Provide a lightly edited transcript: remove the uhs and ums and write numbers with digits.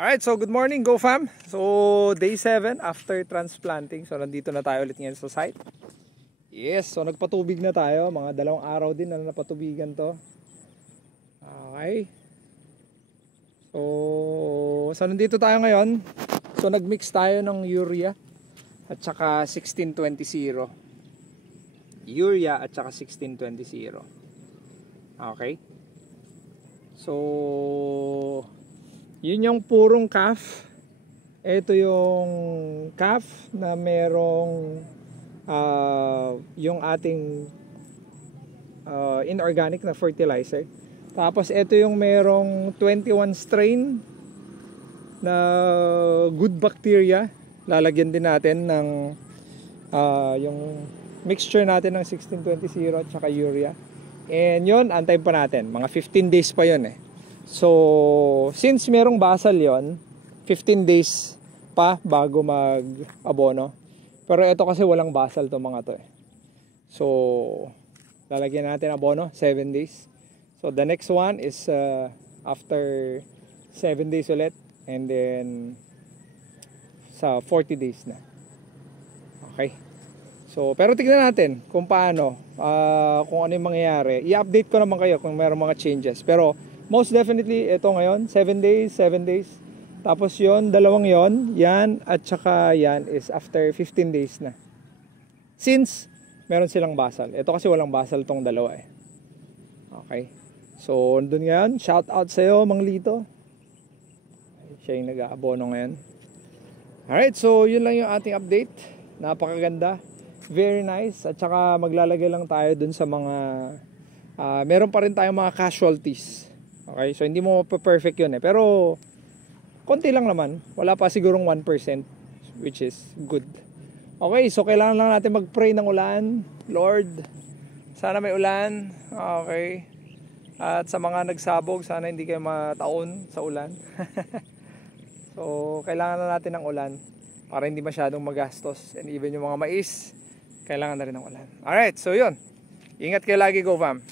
Alright, so good morning, Go Fam. So day 7 after transplanting. So nandito na tayo ulit ngayon sa site. Yes, so nagpatubig na tayo. Mga 2 araw din na napatubigan to. Okay. So nandito tayo ngayon. So nagmix tayo ng urea at saka 16-20-0. Urea at saka 16-20-0. Okay. So yun yung purong calf. Ito yung calf na merong yung ating inorganic na fertilizer. Tapos ito yung merong 21 strain na good bacteria. Lalagyan din natin ng yung mixture natin ng 16-20-0 at saka urea. And yun, antayin pa natin. Mga 15 days pa yun eh. So, since merong basal yon, 15 days pa bago mag-abono. Pero ito kasi walang basal to mga to eh. So, lalagyan natin abono, 7 days. So, the next one is after 7 days ulit. And then, sa 40 days na. Okay. So, pero tignan natin kung paano, kung ano yung mangyayari. I-update ko naman kayo kung mayroong mga changes. Pero, most definitely, ito ngayon, 7 days. Tapos yon, dalawang yon, yan, at saka yan is after 15 days na. Since, meron silang basal. Ito kasi walang basal tong dalawa eh. Okay. So, dun ngayon, shout out sa'yo, Mang Lito. Siya yung nag-aabono ngayon. Alright, so yun lang yung ating update. Napakaganda. Very nice. At saka maglalagay lang tayo dun sa mga, meron pa rin tayong mga casualties. Okay, so hindi mo perfect yun eh. Pero, konti lang naman. Wala pa sigurong 1%, which is good. Okay, so kailangan lang natin mag-pray ng ulan. Lord, sana may ulan. Okay. At sa mga nagsabog, sana hindi kayo mataon sa ulan. So, kailangan na natin ng ulan para hindi masyadong magastos. And even yung mga mais, kailangan na rin ng ulan. Alright, so yun. Ingat kayo lagi, Go Fam.